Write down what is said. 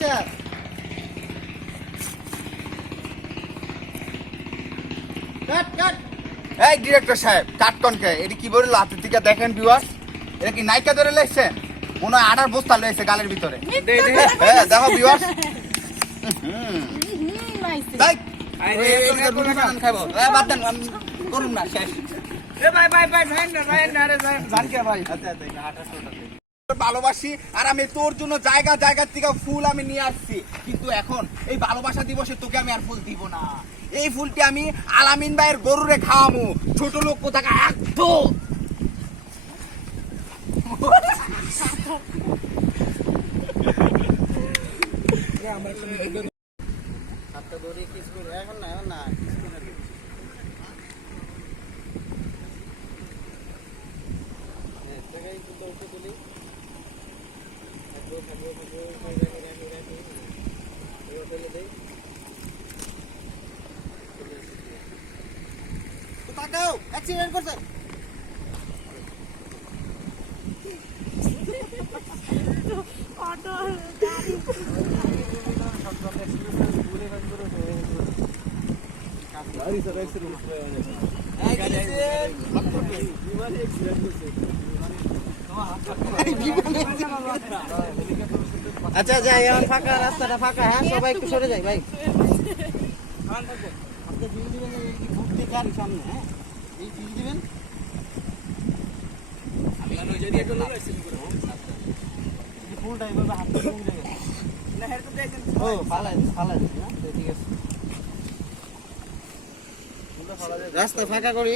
এই ডিরেক্টর সাহেব কাটকনকে এটি কি বলে হাতের দিকে দেখেন ভিউয়ার্স, এটা কি নাইকা ধরে লেগছেন? মনে হয় আটার বস্তা লয়েছে গালের ভিতরে। হ্যাঁ দেখো ভিউয়ার্স, ভালোবাসি আর আমি তোর জন্য জায়গা জায়গা থেকে ফুল আমি নিয়ে আসছি, কিন্তু এখন এই ভালোবাসা দিবসে তোকে আমি আর ফুল দিব না। এই ফুলটি আমি আলামিন ভাইয়ের গরুরে খাওয়ামু। ছোট লোক কোথাকা একদম অ্যাক্সিডেন্ট করছে। আচ্ছা যাই, এখন ফাঁকা, রাস্তাটা ফাঁকা। হ্যাঁ সবাই একটু সরে যাই ভাই। সামনে হ্যাঁ এই ফিল দিবেন। ফুলটা এইভাবে হাতে ও ফালাই না, ঠিক আছে। রাস্তা ফাঁকা করি।